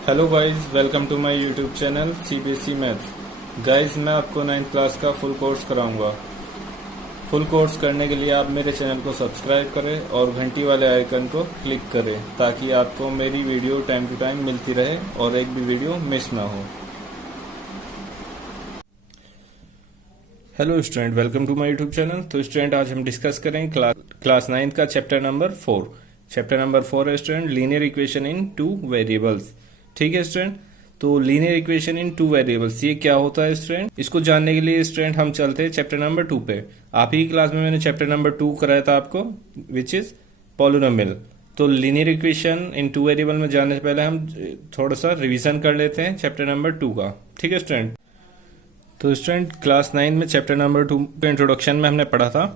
Hello guys, welcome to my YouTube channel CBSE maths. Guys, मैं आपको 9th class का full course कराऊंगा। Full course करने के लिए आप मेरे चैनल को सब्सक्राइब करें और घंटी वाले आइकन को क्लिक करें ताकि आपको मेरी वीडियो टाइम टू टाइम मिलती रहे और एक भी वीडियो मिस ना हो। Hello student, welcome to my YouTube channel. तो स्टूडेंट, आज हम डिस्कस करें क्लास 9th का चैप्टर नंबर 4। चैप्टर नंबर 4 है student linear equation in two variables. ठीक है स्टूडेंट, तो linear equation in two variables ये क्या होता है स्टूडेंट, इसको जानने के लिए स्टूडेंट हम चलते हैं चैप्टर नंबर 2 पे। आप ही क्लास में मैंने चैप्टर नंबर 2 कराया था आपको, विच इज पॉलिनोमियल। तो linear equation in two variable में जानने से पहले हम थोड़ा सा रिवीजन कर लेते हैं चैप्टर नंबर 2 का। ठीक है स्टूडेंट, तो स्टूडेंट क्लास 9 में चैप्टर नंबर 2 के इंट्रोडक्शन में हमने पढ़ा था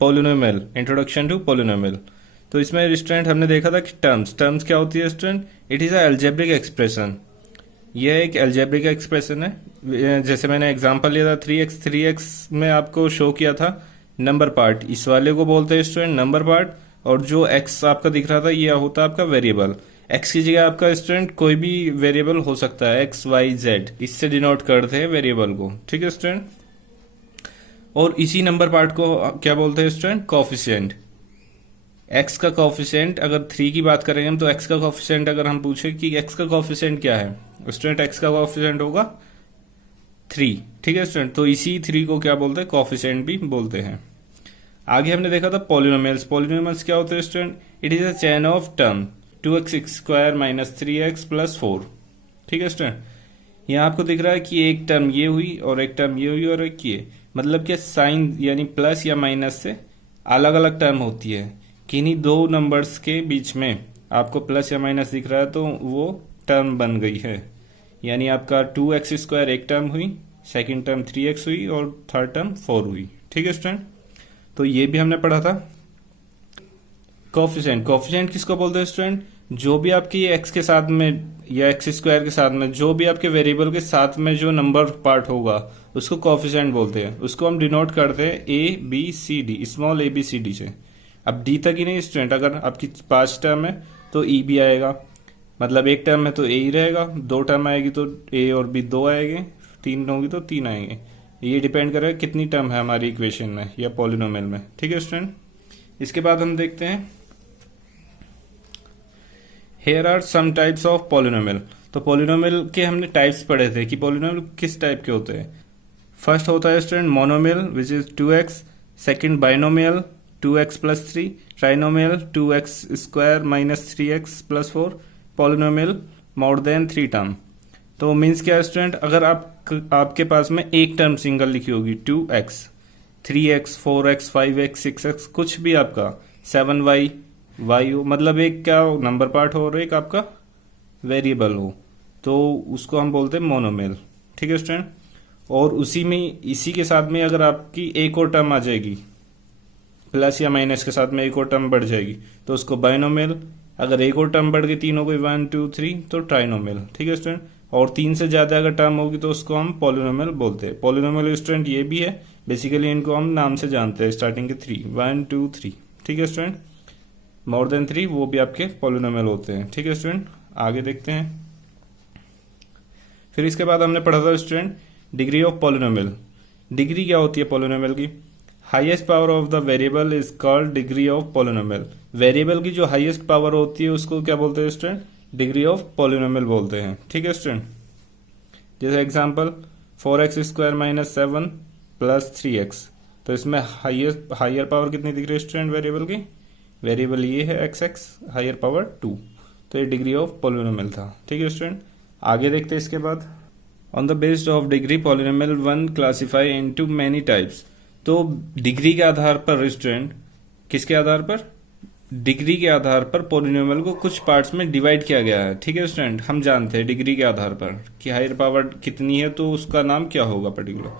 पॉलिनोमियल, इंट्रोडक्शन टू पॉलिनोमियल। तो इसमें स्टूडेंट हमने देखा था कि टर्म्स क्या होती है student, it is a algebraic expression. यह एक एल्जेब्रिक एक्सप्रेशन है। जैसे मैंने एग्जांपल लिया था 3x में आपको शो किया था नंबर पार्ट, इस वाले को बोलते हैं स्टूडेंट नंबर पार्ट। और जो x आपका दिख रहा था यह होता है आपका वेरिएबल। x की जगह आपका स्टूडेंट कोई भी वेरिएबल हो सकता है, x y z, इससे डिनोट करते हैं वेरिएबल को। ठीक है स्टूडेंट, और इसी नंबर पार्ट को क्या बोलते हैं स्टूडेंट, कोफिशिएंट। x का कोफिशिएंट, अगर 3 की बात करेंगे हम तो x का कोफिशिएंट अगर हम पूछे कि x का कोफिशिएंट क्या है स्टूडेंट, x का कोफिशिएंट होगा 3। ठीक है स्टूडेंट, तो इसी 3 को क्या बोलते हैं, कोफिशिएंट भी बोलते हैं। आगे हमने देखा था पॉलिनोमियल्स। पॉलिनोमियल्स क्या होते हैं student, it is a chain of term 2x² minus 3x plus 4। ठीक है स्टूडेंट, यहाँ आपको दिख रहा है कि एक टर्म ये हुई और एक टर्म ये हुई और एक ये, मतलब कि साइन यानी प्लस या माइनस से अलग अलग टर्म होती है। किन्हीं दो नंबर्स के बीच में आपको प्लस या माइनस दिख रहा है तो वो टर्म बन गई है। यानी आपका 2x² एक टर्म हुई, सेकंड टर्म 3x हुई और थर्ड टर्म 4 हुई। ठीक है स्टूडेंट, तो ये भी हमने पढ़ा था। कोफिशिएंट, कोफिशिएंट किसको बोलते हैं स्टूडेंट, जो भी आपकी x के साथ में या x² के साथ में जो भी आपके वेरिएबल के साथ में जो नंबर पार्ट होगा उसको कोफिशिएंट बोलते हैं। उसको हम डिनोट करते हैं ABCD, स्मॉल ABCD से। अब D तक ही नहीं स्टूडेंट, अगर आपकी 5 टर्म है तो E भी आएगा, मतलब एक टर्म है तो A ही रहेगा, 2 टर्म आएगी तो A और B 2 आएंगे, 3 होगी तो 3 आएंगे। ये डिपेंड करेगा कितनी टर्म है हमारी इक्वेशन में या पॉलिनोमियल में। ठीक है स्टूडेंट, इसके बाद हम देखते हैं Here are some types of polynomial। तो पॉलिनोमियल के हमने टाइप्स पढ़े थे कि पॉलिनोमियल किस टाइप के होते हैं। फर्स्ट होता है student monomial which is 2x, second binomial 2x plus 3, trinomial 2x² minus 3x plus 4, polynomial more than 3 term. तो मीन्स क्या है स्टूडेंट, अगर आपके पास में एक टर्म सिंगल लिखी होगी 2x, 3x, 4x, 5x, 6x, कुछ भी आपका 7y वाई हो, मतलब एक क्या नंबर पार्ट हो और एक आपका वेरिएबल हो, तो उसको हम बोलते हैं मोनोमियल। ठीक है स्टूडेंट, और उसी में इसी के साथ में अगर आपकी एक और टर्म आ जाएगी, प्लस या माइनस के साथ में एक और टर्म बढ़ जाएगी तो उसको बाइनोमियल। अगर एक और टर्म बढ़ के 3 हो गई 1 2 3 तो ट्राइनोमियल। ठीक है स्टूडेंट, और 3 से ज्यादा अगर टर्म होगी तो उसको हम पॉलिनोमियल बोलते हैं। पॉलिनोमियल स्टूडेंट ये भी है, बेसिकली इनको हम नाम से जानते हैं, स्टार्टिंग के 3 1 2 3। ठीक है स्टूडेंट, मोर देन 3 वो भी आपके पॉलिनोमियल होते हैं। ठीक है स्टूडेंट, आगे देखते हैं। फिर इसके बाद हमने पढ़ा था student degree of polynomial. Degree क्या होती है पॉलिनोमियल की, highest power of the variable is called degree of polynomial. Variable की जो हाईएस्ट पावर होती है उसको क्या बोलते हैं स्टूडेंट, डिग्री ऑफ पॉलिनोमियल बोलते हैं। ठीक है स्टूडेंट, जैसे example 4x² minus 7 plus 3x, तो इसमें हायर पावर कितनी दिख रही है स्टूडेंट वेरिएबल की, वेरिएबल ये है xx, हायर पावर 2, तो ये डिग्री ऑफ पॉलिनोमियल था। ठीक है स्टूडेंट, आगे देखते हैं इसके बाद। On the based of degree polynomial one classify into many types. तो डिग्री के आधार पर स्टूडेंट, किसके आधार पर, डिग्री के आधार पर पॉलिनोमियल को कुछ पार्ट्स में डिवाइड किया गया है। ठीक है स्टूडेंट, हम जानते हैं डिग्री के आधार पर कि हायर पावर कितनी है तो उसका नाम क्या होगा पर्टिकुलर।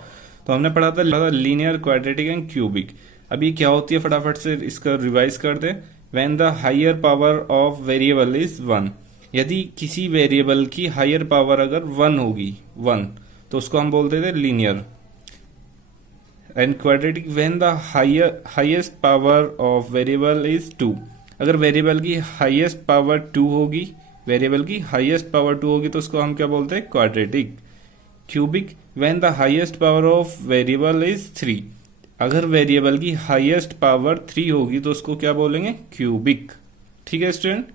तो हमने पढ़ा था लीनियर, क्वाड्रेटिक एंड क्यूबिक। अभी क्या होती है फटाफट से इसका रिवाइज कर दे। When the higher power of variable is 1, यदि किसी वेरिएबल की हायर पावर अगर 1 होगी 1, तो उसको हम बोलते थे linear. And quadratic when the highest power of variable is 2, अगर वेरिएबल की हाईएस्ट पावर 2 होगी वेरिएबल की हाईएस्ट पावर 2 होगी तो उसको हम क्या बोलते हैं, quadratic. Cubic, when the highest power of variable is 3, अगर वेरिएबल की हाईएस्ट पावर 3 होगी तो उसको क्या बोलेंगे, क्यूबिक। ठीक है स्टूडेंट।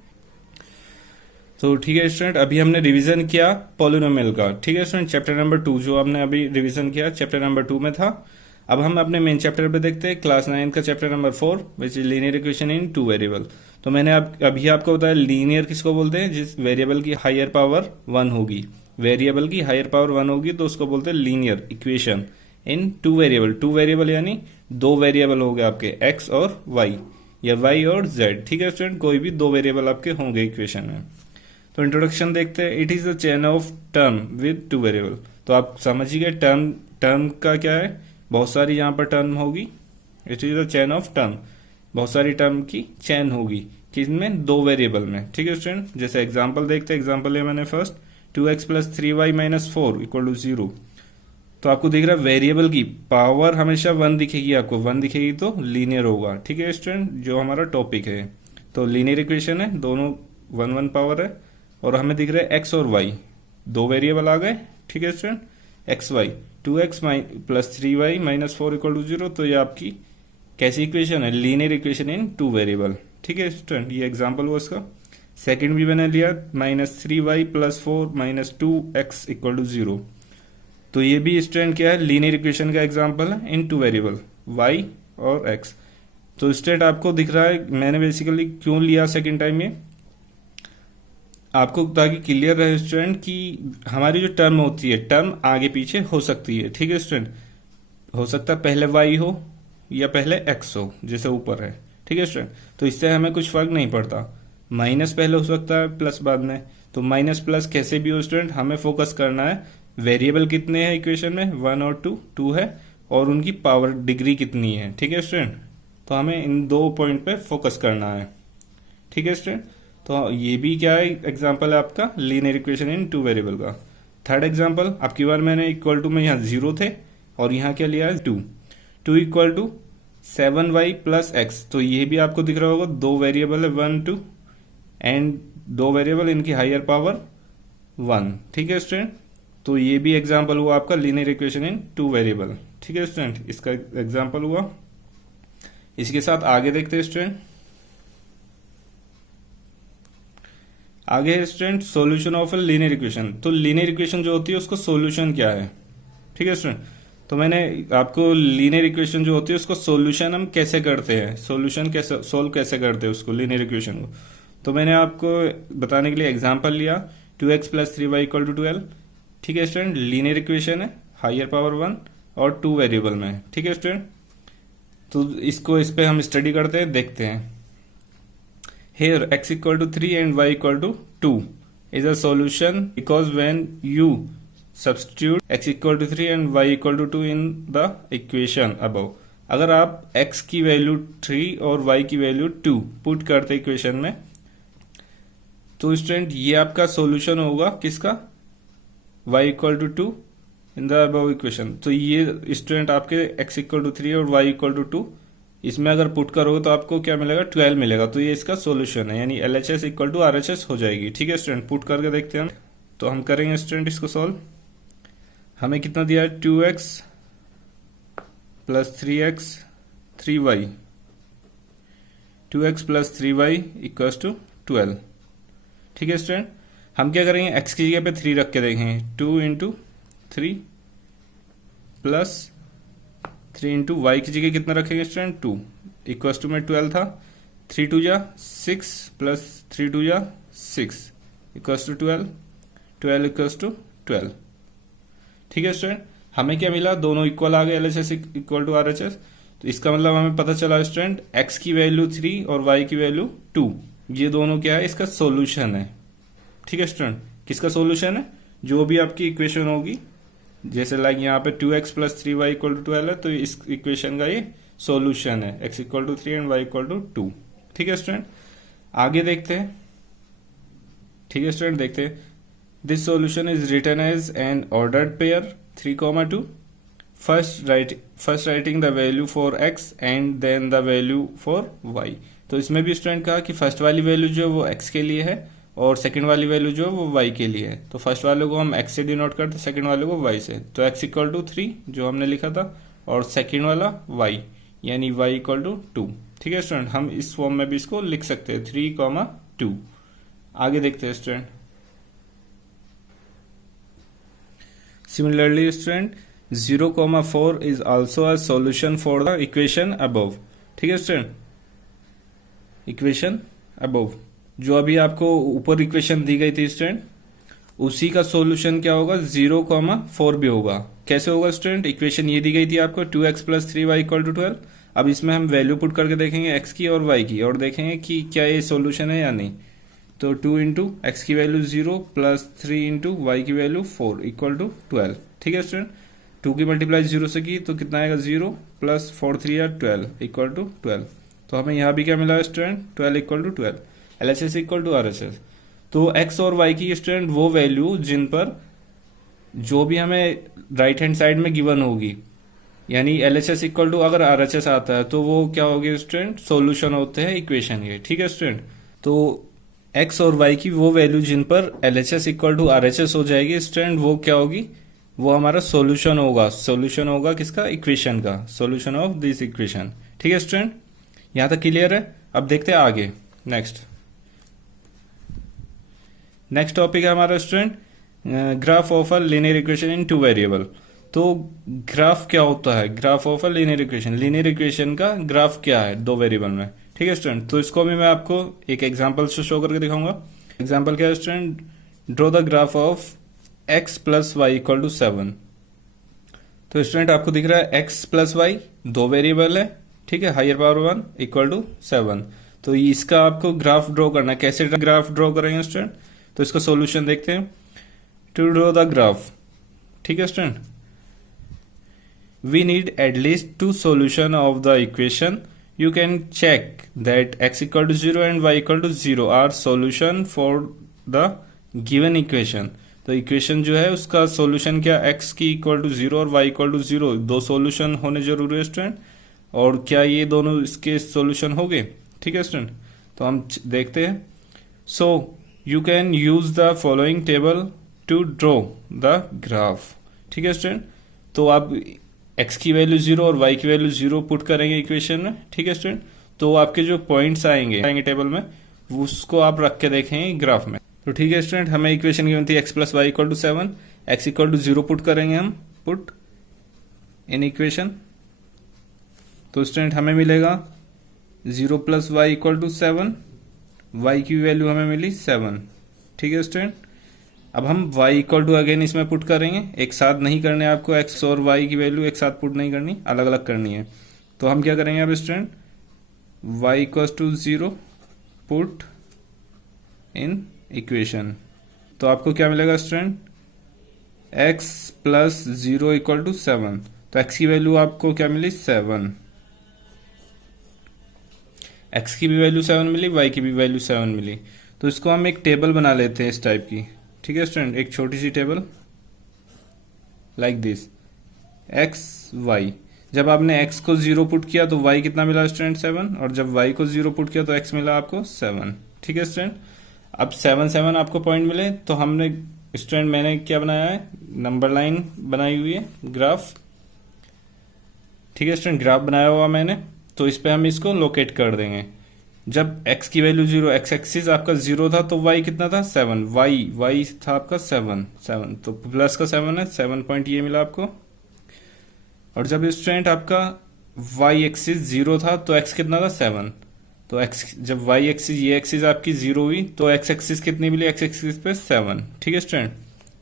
तो ठीक है स्टूडेंट, अभी हमने रिवीजन किया पॉलिनोमियल का। ठीक है स्टूडेंट, चैप्टर नंबर 2 जो हमने अभी रिवीजन किया चैप्टर नंबर 2 में था। अब हम अपने मेन चैप्टर पे देखते हैं, क्लास 9 का chapter number 4 which is linear equation in 2 variable. तो मैंने अभी आपको बताया लीनियर किसको बोलते हैं, जिस वेरिएबल की हायर पावर 1 होगी। वेरिएबल की हायर पावर 1 होगी तो उसको बोलते हैं linear equation in 2 variable. 2 variable यानी 2 वेरिएबल हो गए आपके x और y, या y और z। ठीक है स्टूडेंट, कोई भी 2 वेरिएबल आपके होंगे इक्वेशन में। तो इंट्रोडक्शन देखते हैं। It is a chain of term with 2 variable. तो आप समझ ही गए टर्म का क्या है, बहुत सारी यहाँ पर टर्म होगी। It is a chain of term, बहुत सारी टर्म की चेन होगी किसमें, 2 वेरिएबल में। ठीक है स्टूडेंट, जैसे एग्जांपल देखते हैं। एग्जांपल लिया मैंने first, 2x plus 3y minus 4 equal to 0। तो आपको दिख रहा है वेरिएबल की पावर हमेशा 1 दिखेगी, आपको 1 दिखेगी तो लीनियर होगा। ठीक है स्टूडेंट, जो हमारा टॉपिक है। तो लीनियर इक्वेशन है, दोनों 1 पावर है, और हमें दिख रहा है x और y, 2 वेरिएबल आ गए। ठीक है student, X Y, 2x plus 3y minus 4 equal to 0। तो ये आपकी कैसी इक्वेशन है, लीनियर इक्वेशन इन 2 वेरिएबल। ठीक है स्टूडेंट, ये एग्जांपल हुआ इसका। सेकंड भी मैंने लिया, minus 3y plus 4 minus 2x equal to 0। तो ये भी स्टूडेंट क्या है, लीनियर इक्वेशन का एग्जांपल है इन 2 वेरिएबल y और x। तो स्टूडेंट आपको दिख रहा है, मैंने बेसिकली क्यों लिया सेकंड टाइम ये, आपको ताकि क्लियर रहे स्टूडेंट कि हमारी जो टर्म होती है, टर्म आगे पीछे हो सकती है। ठीक है स्टूडेंट, हो सकता है पहले y हो या पहले x हो, जैसे ऊपर है। ठीक है स्टूडेंट, तो इससे हमें कुछ फर्क नहीं पड़ता। माइनस पहले हो सकता है, प्लस बाद में। तो माइनस प्लस कैसे भी हो स्टूडेंट, हमें फोकस करना है वेरिएबल कितने हैं इक्वेशन में, 1 और 2 है, और उनकी पावर डिग्री कितनी है। ठीक है स्टूडेंट, तो हमें इन 2 पॉइंट पे फोकस करना है। ठीक है स्टूडेंट, तो ये भी क्या है, एग्जांपल है आपका लीनियर इक्वेशन इन 2 वेरिएबल का। थर्ड एग्जांपल, अब की बार मैंने इक्वल टू में यहाँ 0 थे और यहाँ क्या लिया है 2 equal to 7y plus x. तो ये भी आपको दिख रहा होगा, 2 वेरिएबल है 1 2, एंड 2 वेरिएबल इनकी हायर पावर 1। ठीक है स्टूडेंट, तो ये भी एग्जांपल हुआ आपका लीनियर इक्वेशन इन 2 वेरिएबल। ठीक है स्टूडेंट, इसका एग्जांपल हुआ। इसके साथ आगे देखते हैं स्टूडेंट। आगे student, solution of a linear equation. तो लीनियर इक्वेशन जो होती है उसको सॉल्यूशन क्या है। ठीक है स्टूडेंट, तो मैंने आपको लीनियर इक्वेशन जो होती है उसको सॉल्यूशन हम कैसे करते हैं, सॉल्यूशन कैसे सोल्व कैसे करते हैं उसको, लीनियर इक्वेशन को। तो मैंने आपको बताने के लिए एग्जांपल लिया, 2x plus 3y equal to 12। ठीक है स्टूडेंट, लीनियर इक्वेशन है, हायर पावर 1 और 2 वेरिएबल में। ठीक है स्टूडेंट, तो इस पे हम स्टडी करते हैं, देखते हैं। Here x equal to 3 and y equal to 2 is a solution because when you substitute x equal to 3 and y equal to 2 in the equation above, अगर आप x की वैल्यू 3 और y की वैल्यू 2 पुट करते equation में, तो student ये आपका सॉल्यूशन होगा किसका, y equal to 2 in the above equation. तो ये स्टूडेंट आपके x equal to 3 और y equal to 2 इसमें अगर पुट करोगे तो आपको क्या मिलेगा, 12 मिलेगा। तो ये इसका सॉल्यूशन है, यानी LHS इक्वल टू RHS हो जाएगी। ठीक है स्टूडेंट, पुट करके देखते हैं। तो हम करेंगे स्टूडेंट इसको सॉल्व। हमें कितना दिया है, 2x plus 3x 3y, 2x plus 3y equals to 12। ठीक है स्टूडेंट, हम क्या करेंगे, x की जगह पे 3 रख के देखेंगे, 2 इंटू 3 प्लस 3 इंटू वाई की जगह कितना रखेंगे स्टूडेंट, 2 इक्वल्स टू में 12 था, 3 2 जा 6 प्लस 3 2 जा 6 इक्वल्स टू 12 इक्वल्स टू 12। ठीक है स्टूडेंट, हमें क्या मिला, दोनों इक्वल आ गए, LHS इक्वल टू RHS। तो इसका मतलब हमें पता चला स्टूडेंट x की वैल्यू 3 और y की वैल्यू 2, ये दोनों क्या है, इसका सोल्यूशन है। ठीक है स्टूडेंट, किसका सोल्यूशन है, जो भी आपकी इक्वेशन होगी, जैसे लाइक यहाँ पे 2x plus 3y equal to 12 है, तो इस इक्वेशन का ये सॉल्यूशन है, x equal to 3 and y equal to 2। ठीक है स्टूडेंट, आगे देखते हैं। ठीक है स्टूडेंट, देखते हैं। This solution is written as an ordered pair 3, 2। First writing the value for x and then the value for y। तो इसमें भी स्टूडेंट कहा कि फर्स्ट वाली वैल्यू जो वो x के लिए है और सेकंड वाली वैल्यू जो है वो y के लिए है। तो फर्स्ट वाले को हम x से डिनोट करते, सेकंड वाले को y से। तो x इक्वल टू 3 जो हमने लिखा था, और सेकंड वाला y, यानी y इक्वल टू 2। ठीक है स्टूडेंट, हम इस फॉर्म में भी इसको लिख सकते हैं 3, 2। आगे देखते हैं student. Similarly student 0, 4 is also a solution for the equation above. ठीक है स्टूडेंट, इक्वेशन अबव जो अभी आपको ऊपर इक्वेशन दी गई थी स्टूडेंट, उसी का सॉल्यूशन क्या होगा, 0, 4 भी होगा। कैसे होगा स्टूडेंट, इक्वेशन ये दी गई थी आपको 2x plus 3y equal to 12। अब इसमें हम वैल्यू पुट करके देखेंगे x की और y की, और देखेंगे कि क्या ये सॉल्यूशन है या नहीं। तो 2 इंटू एक्स की वैल्यू 0 प्लस 3 इंटू वाई की वैल्यू 4 इक्वल टू 12। ठीक है स्टूडेंट, 2 की मल्टीप्लाई 0 से की तो कितना आएगा, 0 प्लस 4 3 या 12 इक्वल टू 12। तो हमें यहाँ भी क्या मिला है student, 12 equal to 12। LHS equal to RHS। तो x और y की स्टूडेंट वो वैल्यू जिन पर जो भी हमें राइट हैंड साइड में गिवन होगी, यानी LHS इक्वल टू अगर RHS आता है तो वो क्या होगी स्टूडेंट, सॉल्यूशन होते हैं इक्वेशन के। ठीक है स्टूडेंट, तो x और y की वो वैल्यू जिन पर LHS इक्वल टू RHS हो जाएगी स्टूडेंट, वो क्या होगी, वो हमारा सॉल्यूशन होगा। सॉल्यूशन होगा किसका, इक्वेशन का, सॉल्यूशन ऑफ दिस इक्वेशन। ठीक है स्टूडेंट, यहां तक क्लियर है। अब देखते हैं आगे। नेक्स्ट टॉपिक है हमारा student graph of a linear equation in 2 variable. तो ग्राफ क्या होता है, graph of a linear equation, linear equation का ग्राफ क्या है 2 वेरिएबल में। ठीक है स्टूडेंट, तो इसको भी मैं आपको एक एग्जांपल से शो करके दिखाऊंगा। एग्जांपल क्या है student, draw the graph of x plus Y equal to 7। तो स्टूडेंट आपको दिख रहा है x प्लस वाई 2 वेरिएबल है। ठीक है, हायर पावर 1 इक्वल टू 7। तो इसका आपको ग्राफ ड्रॉ करना है। कैसे ग्राफ ड्रॉ करेंगे स्टूडेंट, तो इसका सॉल्यूशन देखते हैं। टू ड्रॉ द ग्राफ, ठीक है student, we need at least 2 solution of the equation. You can check that x equal to 0 and y equal to 0 are solution for the given equation. तो equation जो है उसका solution क्या, x की equal to 0 और y equal to 0, 2 solution होने जरूरी है स्टूडेंट। और क्या ये दोनों इसके सॉल्यूशन हो गए। ठीक है स्टूडेंट, तो हम देखते हैं। So you can use the following table to draw the graph. ठीक है स्टूडेंट, तो आप x की वैल्यू 0 और y की वैल्यू 0 पुट करेंगे इक्वेशन में। ठीक है स्टूडेंट, तो आपके जो पॉइंट्स आएंगे टेबल में, उसको आप रख के देखेंगे ग्राफ में। तो ठीक है स्टूडेंट, हमें इक्वेशन गिवन थी x plus Y equal to 7, x equal to 0 put करेंगे हम, पुट इन इक्वेशन। तो स्टूडेंट हमें मिलेगा 0 plus Y equal to 7, y की वैल्यू हमें मिली 7। ठीक है स्टूडेंट, अब हम y इक्वल टू अगेन इसमें पुट करेंगे। एक साथ नहीं करने आपको, x और y की वैल्यू एक साथ पुट नहीं करनी, अलग अलग करनी है। तो हम क्या करेंगे अब student, y equal to 0 put in equation. तो आपको क्या मिलेगा student, x plus 0 equal to 7। तो x की वैल्यू आपको क्या मिली, 7। x की भी वैल्यू 7 मिली, y की भी वैल्यू 7 मिली। तो इसको हम एक टेबल बना लेते हैं इस टाइप की। ठीक है स्टूडेंट, एक छोटी सी table like this, x y। जब आपने x को 0 पुट किया तो y कितना मिला स्टूडेंट, 7। और जब y को 0 पुट किया तो x मिला आपको 7। ठीक है स्टूडेंट, अब 7 7 आपको पॉइंट मिले। तो हमने स्टूडेंट, मैंने क्या बनाया है, नंबर लाइन बनाई हुई है, ग्राफ। ठीक है स्टूडेंट, ग्राफ बनाया हुआ मैंने। तो इस पे हम इसको लोकेट कर देंगे। जब x की वैल्यू 0, x एक्सिस आपका 0 था तो y कितना था, 7। y था आपका 7, तो प्लस का 7 है, 7 पॉइंट ये मिला आपको। और जब स्टूडेंट आपका y एक्सिस 0 था तो x कितना था, 7। तो x जब y एक्सिस, ये एक्सिस आपकी 0 हुई तो x एक्सिस कितनी मिली, x एक्सिस पे 7। ठीक है स्टूडेंट,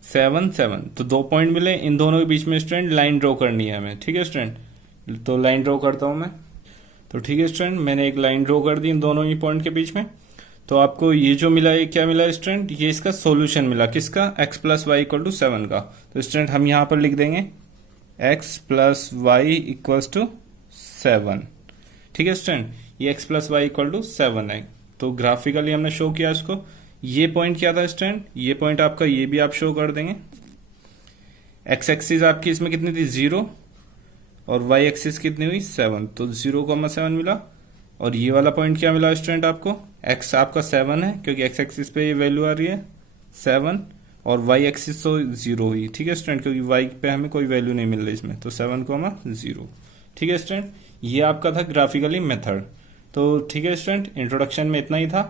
7 7, तो 2 पॉइंट मिले। इन दोनों के बीच में स्टूडेंट लाइन ड्रॉ करनी है हमें। ठीक है स्टूडेंट, तो लाइन ड्रॉ करता हूं मैं। तो ठीक है स्टूडेंट, मैंने एक लाइन ड्रॉ कर दी इन दोनों ही पॉइंट के बीच में। तो आपको ये जो मिला, ये क्या मिला स्टूडेंट, ये इसका सॉल्यूशन मिला, किसका, x plus Y equal to 7 का। तो स्टूडेंट हम यहां पर लिख देंगे x plus Y equal to 7। ठीक है स्टूडेंट, ये x plus Y equal to 7 है। तो ग्राफिकली हमने शो किया इसको। ये पॉइंट क्या था स्टूडेंट, ये पॉइंट आपका, ये भी आप शो कर देंगे। x एक्सिस आपकी इसमें कितनी थी, 0, और y एक्सिस कितनी हुई, 7। तो 0,7 मिला। और ये वाला पॉइंट क्या मिला स्टूडेंट आपको, एक्स आपका 7 है क्योंकि एक्स एक्सिस पे ये वैल्यू आ रही है 7, और वाई एक्सिस तो 0 हुई। ठीक है स्टूडेंट, क्योंकि वाई पे हमें कोई वैल्यू नहीं मिल रही इसमें, तो 7,0। ठीक है स्टूडेंट, ये आपका था ग्राफिकली मेथड। तो ठीक है स्टूडेंट, इंट्रोडक्शन में इतना ही था।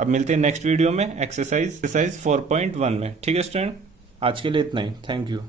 अब मिलते हैं नेक्स्ट वीडियो में एक्सरसाइज 4.1 में। ठीक है स्टूडेंट, आज के लिए इतना ही। Thank you.